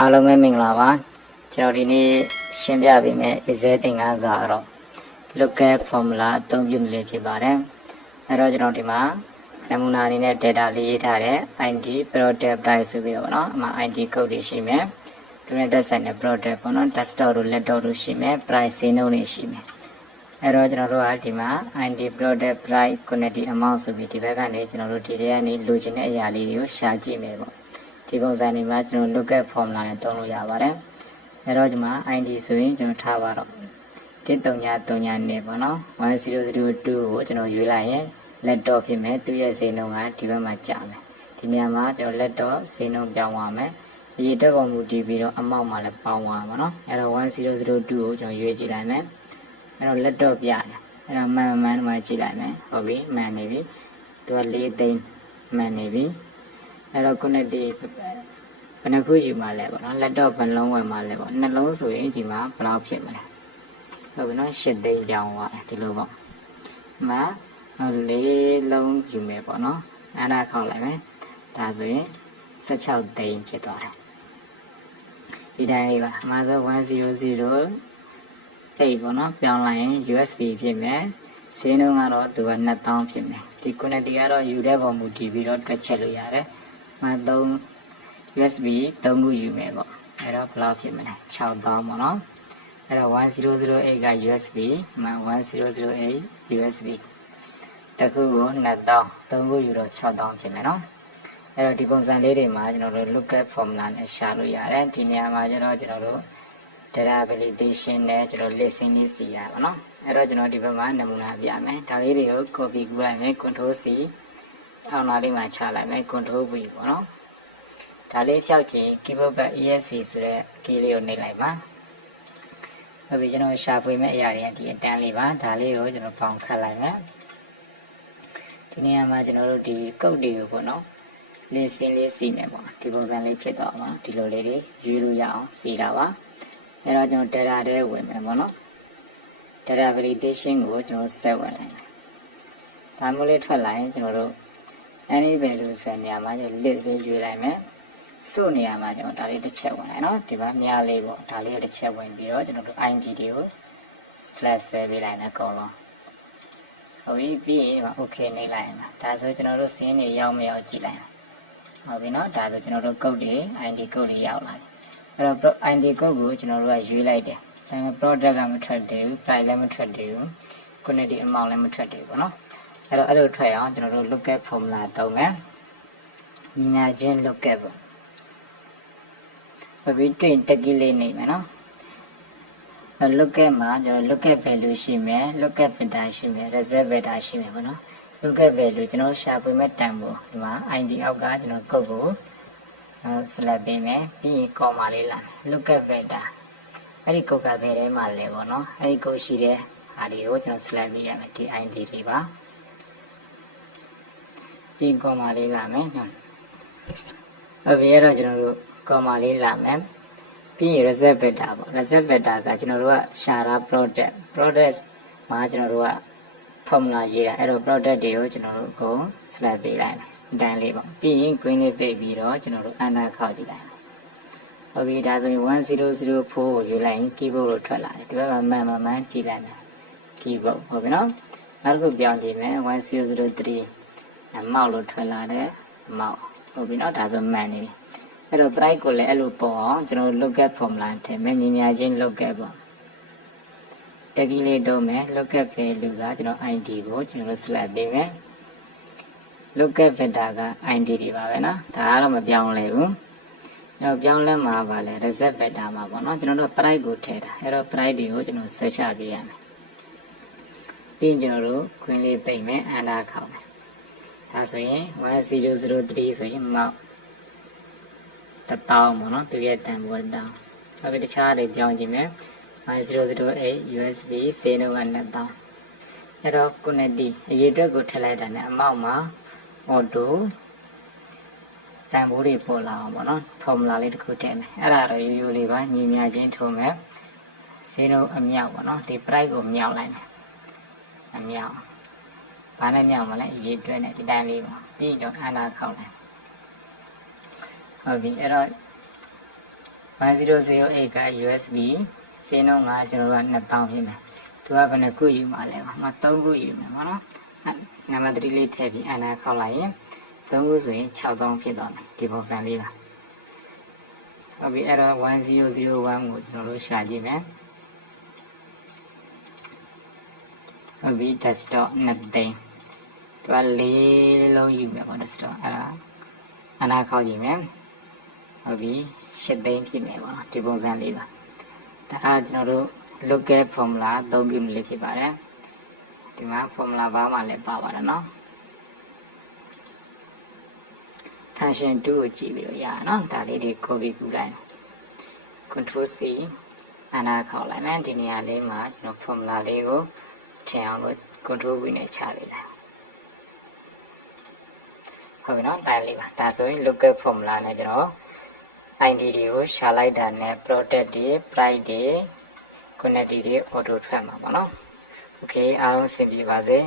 အားလုံးပဲမင်္ဂလာပါကျွန်တော်ဒီနေ့ရှင်းပြပေးမယ့် Excel သင်ခန်းစာကတော့ Lookup Formula အသုံးပြုနည်းလေးဖြစ်ပါတယ်အဲ့တော့ကျွန်တော်ဒီမှာနမူနာအနေနဲ့ data လေးရေးထားတဲ့ ID product price ဆိုပြီးတော့ပေါ့နော်အမှ ID code တွေရှိမယ်သူနဲ့တက်ဆိုင်တဲ့ product ပေါ့နော် desktop တို့ laptop တို့ရှိမယ် price ဈေးနှုန်းတွေရှိမယ်အဲ့တော့ကျွန်တော်တို့ကဒီမှာ ID product price quantity amount ဆိုပြီးဒီဘက်ကနေကျွန်တော်တို့ဒီထဲကနေလိုချင်တဲ့အရာလေးတွေကိုရှာကြည့်မယ်ပေါ့ဒီပုံစံတွေမှာကျွန်တော် lookup formula နဲ့သုံးလို့ရပါတယ်အဲ့တော့ဒီမှာ ID ဆိုရင်ကျွန်တော်ထားပါတော့13939နဲ့ပေါ့နော်1002ကိုကျွန်တော်ရွေးလိုက်ရင် laptop ဖြစ်မယ်သူရဲ့ဈေးနှုန်းကဒီဘက်မှာကျမယ်ဒီနေရာမှာကျွန်တော် laptop ဈေးနှုန်းပြောင်းသွားမယ်အရေးတက်ပေါ်မူတည်ပြီးတော့အမောက်မှာလည်းပေါင်းသွားပါတော့အဲ့တော့1002ကိုကျွန်တော်ရွေးကြည့်လိုက်မယ်အဲ့တော့ laptop ပြတယ်အဲ့တော့မှန်မှကြည့်လိုက်မယ်ဟုတ်ပြီမှန်နေပြီသူက4သိန်းမှန်နေပြီအဲ့တော့ quantity ဘယ်နှခုယူမှလဲပေါ့နော် laptop ဘယ်လုံးဝယ်မှလဲပေါ့နှလုံးဆိုရင်ဒီမှာဘယ်လောက်ဖြစ်မလဲဟုတ်ပြီနော်8သိန်းပြောင်းသွားတယ်ဒီလိုပေါ့မှာ4လုံးယူမယ်ပေါ့နော်အဲ့ဒါခေါက်လိုက်မယ်ဒါဆိုရင်16သိန်းဖြစ်သွားတယ်ဒီတိုင်းလေးပါအမှားဆုံး1008ပေါ့နော်ပြောင်းလိုက်ရင် USB ဖြစ်မယ်ဈေးနှုန်းကတော့သူက2000ဖြစ်မယ်ဒီ quantity ကတော့ယူတဲ့ပုံမူတည်ပြီးတော့တွက်ချက်လို့ရတယ်မှာ3 USB 3ခုယူမယ်ပေါ့အဲ့တော့ဘယ်လောက်ဖြစ်မလဲ6000ပေါ့နော်အဲ့တော့1008က USB မှာ1008 USB တခုကို2000 3ခုယူတော့6000ဖြစ်မယ်နော်အဲ့တော့ဒီပုံစံလေးတွေမှာကျွန်တော်တို့ lookup formula နဲ့ရှာလို့ရတယ်ဒီနေရာမှာကျွန်တော်တို့ data validation နဲ့ကျွန်တော် listing လေးစီရပါတော့အဲ့တော့ကျွန်တော်ဒီဘက်မှာနမူနာပြမယ်ဒါလေးတွေကို copy ကူးလိုက်မယ် control C အောက်နာလေးမှာချလိုက်မယ် control V ပေါ့နော်ဒါလေးဖြောက်ကြည့် keyboard က ESC ဆိုတဲ့ key လေးကိုနှိပ်လိုက်ပါဟုတ်ပြီကျွန်တော်ရှာဖွေမဲ့အရာတွေကဒီအတန်းလေးပါဒါလေးကိုကျွန်တော်ပေါင်းခတ်လိုက်မယ်ဒီနေရာမှာကျွန်တော်တို့ဒီ code တွေကိုပေါ့နော် listing လေးစီမယ်ပေါ့ဒီပုံစံလေးဖြစ်သွားပါဒီလိုလေးတွေရွေးလို့ရအောင်စီတာပါအဲ့တော့ကျွန်တော် data ထဲဝင်မယ်ပေါ့နော် data validation ကိုကျွန်တော်ဆက်ဝင်လိုက်မယ်ဒါမျိုးလေးထွက်လာရင်ကျွန်တော်တို့ any value ဆိုတဲ့နေရာမှာကျွန်တော် list လေးရွေးလိုက်မယ်စုနေရာမှာကျွန်တော်ဒါလေးတစ်ချက်ဝင်လိုက်နော်ဒီမှာမြားလေးပေါ့ဒါလေးကိုတစ်ချက်ဝင်ပြီးတော့ကျွန်တော်တို့ ID တွေကို slash ဆွဲပေးလိုက်မယ်အကုန်လုံးဟုတ်ပြီပြီးရင် okay နေလိုက်မှာဒါဆိုကျွန်တော်တို့စင်းတွေရောက်မရောက်ကြည့်လိုက်ဟုတ်ပြီနော်ဒါဆိုကျွန်တော်တို့ code တွေ ID code တွေရောက်လာပြီအဲ့တော့ ID code ကိုကျွန်တော်တို့ကရွေးလိုက်တယ်ဒါပေမဲ့ product ကမထွက်သေးဘူး price လည်းမထွက်သေးဘူး quantity amount လည်းမထွက်သေးဘူးပေါ့နော်အဲ့တော့အဲ့လိုထွက်အောင်ကျွန်တော်တို့ lookup formula သုံးမယ်ညီမချင်း lookup ပေါ့ပြီးတွင်တက်ကလေးနေမယ်နော် lookup မှာကျွန်တော် lookup value ရှိမယ် lookup filter ရှိမယ် result filter ရှိမယ်ပေါ့နော် lookup value ကျွန်တော်ရှာဖွေမဲ့တန်ဖိုးဒီမှာ ID အောက်ကကျွန်တော် code ကိုselect ပေးမယ်ပြီးရင် comma လေးလာမယ် lookup filter အဲ့ဒီ code ကဘယ်ထဲမှာလဲပေါ့နော်အဲ့ဒီ code ရှိတဲ့ဟာဒီကိုကျွန်တော် select ပေးရမယ်ဒီ ID လေးပါပြီး comma လေးလာမယ်နော်ဟုတ်ပြီအဲ့တော့ကျွန်တော်တို့ comma လေးလာမယ်ပြီးရင် result vector ပေါ့ result vector ကကျွန်တော်တို့ကရှာတာ product မှာကျွန်တော်တို့က formula ရေးတာအဲ့တော့ product တွေကိုကျွန်တော်တို့ကို select ပေးလိုက်မယ်အတိုင်းလေးပေါ့ပြီးရင် green လေးပိတ်ပြီးတော့ကျွန်တော်တို့ enter ခောက်ကြည့်လိုက်မယ်ဟုတ်ပြီဒါဆိုရင်1004ကိုရွေးလိုက်ရင် keyboard လို့ထွက်လာတယ်ဒီဘက်မှာမှန်ကြည့်လိုက်မယ် keyboard ဟုတ်ပြီနော်နောက်တစ်ခုပြောင်းကြည့်မယ်1003အမောက်လို့ထွက်လာတယ်အမောက်ဟုတ်ပြီနော်ဒါဆိုမှန်နေပြီအဲ့တော့ price ကိုလည်းအဲ့လိုပေါ်အောင်ကျွန်တော် lookup formula ထည့်မယ်ညီမချင်း lookup ပေါ့တကီးလေးတော့မယ် lookup value ကကျွန်တော် ID ကိုကျွန်တော် select ပေးမယ် lookup filter က ID တွေပါပဲနော်ဒါကတော့မပြောင်းလဲဘူးအဲ့တော့ပြောင်းလဲမှာပါလဲ result filter မှာပေါ့နော်ကျွန်တော်တို့ price ကိုထည့်တာအဲ့တော့ price တွေကိုကျွန်တော် search ပေးရမယ်ပြီးရင်ကျွန်တော်တို့ green လေးပိတ်မယ် enter ခောက်မယ်ဒါဆိုရင်1003ဆိုရင်မောက်1000ပေါ့နော်သူရဲ့တန်ဖိုး1000နောက်ပြီးတခြားတွေပြောင်းကြည့်မယ်1008 USB ဈေးနှုန်းက2000အဲ့တော့ quantity အရေးအတွက်ကိုထည့်လိုက်တာနဲ့အမောက်မှာ auto တန်ဖိုးတွေပေါ်လာအောင်ပေါ့နော် formula လေးတစ်ခုထည့်မယ်အဲ့ဒါတော့ရိုးရိုးလေးပါညီမြချင်းထိုးမယ်ဈေးနှုန်းအမြောက်ပေါ့နော်ဒီ price ကိုမြောက်လိုက်မယ်အမြောက်ဘာနဲ့မြောက်မလဲအရေးအတွက်နဲ့ဒီတိုင်းလေးပါပြီးတော့ enter ခောက်လိုက်ဟုတ်ပြီအဲ့တော့ 1008က USB စင်းတော့ငါကျွန်တော်တို့က2000ဖြစ်မယ်သူကဘယ်နှခုယူမှာလဲမှာ3ခုယူမယ်ပေါ့နော်နံပါတ်3လေးထည့်ပြီးအနာခောက်လိုက်ရင်3ခုဆိုရင်6000ဖြစ်သွားမယ်ဒီပုံစံလေးပါဟုတ်ပြီအဲ့တော့1001ကိုကျွန်တော်တို့ရှာကြည့်မယ်ဟုတ်ပြီ desktop 2သိန်းသူက4လုံးယူမယ်ပေါ့ desktop အဲ့ဒါအနာခောက်ကြည့်မယ်ဟုတ်ပြီ8သိန်းဖြစ်မယ်ပေါ့နော်ဒီပုံစံလေးပါဒါကကျွန်တော်တို့ local formula အသုံးပြုမလေးဖြစ်ပါတယ်ဒီမှာ formula ဘာမှလည်းပါပါတယ်နော် function 2ကိုကြည့်ပြီးတော့ရအောင်နော်ဒါလေးတွေ copy ကူလိုက် control C အနာခောက်လိုက်မယ်ဒီနေရာလေးမှာကျွန်တော် formula လေးကိုထည့်အောင်လို့ control V နဲ့ချပေးလိုက်ဟုတ်ပြီနော်ဒါလေးပါဒါဆိုရင် local formula နဲ့ကျွန်တော် ID တွေကိုရှာလိုက်တာနဲ့ product တွေ price တွေ quantity တွေ auto ထွက်မှာပေါ့နော် okay အားလုံးအဆင်ပြေပါစေ